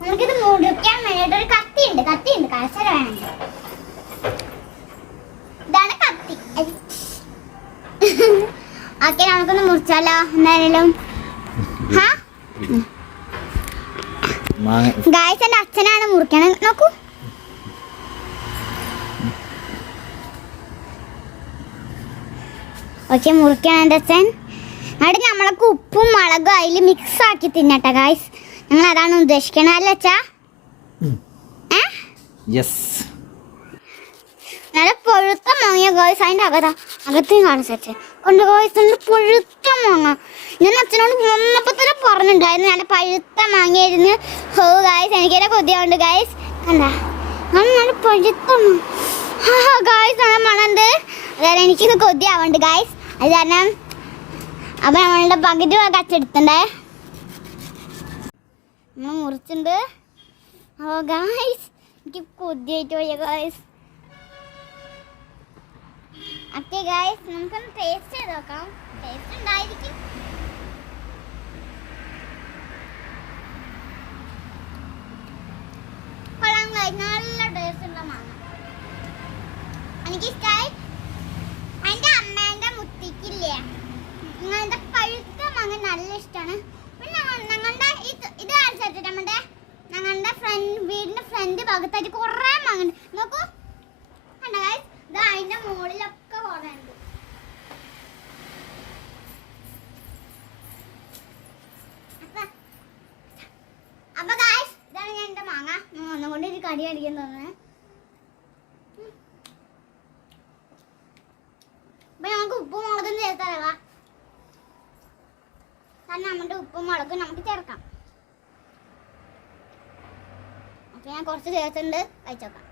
നമുക്കിത് മുറിക്കാൻ വേണ്ടിട്ട് ഒരു കത്തിയുണ്ട് കസര വേണ്ട. ഇതാണ് കത്തി. ഓക്കെ, നമുക്കൊന്ന് മുറിച്ചാലോ എന്തായാലും. ഗായ്സ്, എന്റെ അച്ഛനാണ് മുറിക്കണം. നോക്കൂ. ഓക്കെ, മുറിക്കണം എൻ്റെ അച്ഛൻ. അവിടെ നമ്മളൊക്കെ ഉപ്പും മുളകും അതിൽ മിക്സ് ആക്കി തിന്നട്ടെ ഗായ്സ്. ഞങ്ങൾ അതാണ് ഉദ്ദേശിക്കണത് അല്ലേ അച്ഛാ? നല്ല പൊഴുത്ത മാങ്ങ ഗായ്സ്. അതിൻ്റെ അകത്തേയും കാണിച്ചു കൊണ്ട് ഗായ്സ്, പൊഴുത്ത മാങ്ങ. ഞാൻ അച്ഛനോട് വന്നപ്പോൾ തന്നെ പറഞ്ഞിട്ടുണ്ടായിരുന്നു നല്ല പഴുത്ത മാങ്ങയായിരുന്നു. ഹോ ഗായ്സ്, എനിക്കെന്നെ കൊതിയാവുണ്ട് ഗായ്സ്. കണ്ടാ നല്ല പഴുത്ത ഗായ്സ്, നല്ല മണമുണ്ട്. അതായത് എനിക്കിത് കൊതിയാവുന്നുണ്ട് ഗായ്സ്. അത് കാരണം അപ്പം നമ്മളുടെ പകുതി കച്ചെടുത്തണ്ടേ നമ്മൾ മുറിച്ചിട്ടുണ്ട്. ഓ ഗായ്സ്, എനിക്ക് കൊതിയായിട്ട് പോയ ഗായ്സ്. ഓക്കെ ഗായ്സ്, നമുക്കൊന്ന് ടേസ്റ്റ് ചെയ്ത് നോക്കാം. ടേസ്റ്റ് ഉണ്ടായിരിക്കും. കൊള്ളാം ഗായ്സ്, നല്ല ടേസ്റ്റ് ഉള്ള മാങ്ങ. എനിക്കിഷ്ടമായി. എൻ്റെ അമ്മേൻ്റെ മുത്തിക്കില്ലേ നിങ്ങളുടെ പഴുത്ത മാങ്ങ നല്ല ഇഷ്ടമാണ്. പിന്നെ ഞങ്ങളുടെ ഇത് കാണിച്ചിട്ട് ഞങ്ങളുടെ വീടിൻ്റെ ഫ്രണ്ട് ഭാഗത്തായിട്ട് കുറേ മാങ്ങ ഉണ്ട്. നോക്കൂ, കണ്ടോ ഗായ്സ്? ഇത് അതിൻ്റെ മുകളിലൊക്കെ കുറേ ഉണ്ട്. അപ്പൊ ഗായ്സ്, ഇതാണ് ഞാൻ എൻ്റെ മാങ്ങ. ഒന്നുകൊണ്ട് ഒരു കടി അടിക്കാൻ തോന്നുന്നത്. അപ്പൊ നമുക്ക് ഉപ്പും മുളകും ചേർത്താലോ? കാരണം നമ്മുടെ ഉപ്പും മുളകും നമുക്ക് ചേർക്കാം. അപ്പൊ ഞാൻ കുറച്ച് ചേർത്തിട്ടുണ്ട്, കഴിച്ചോക്കാം.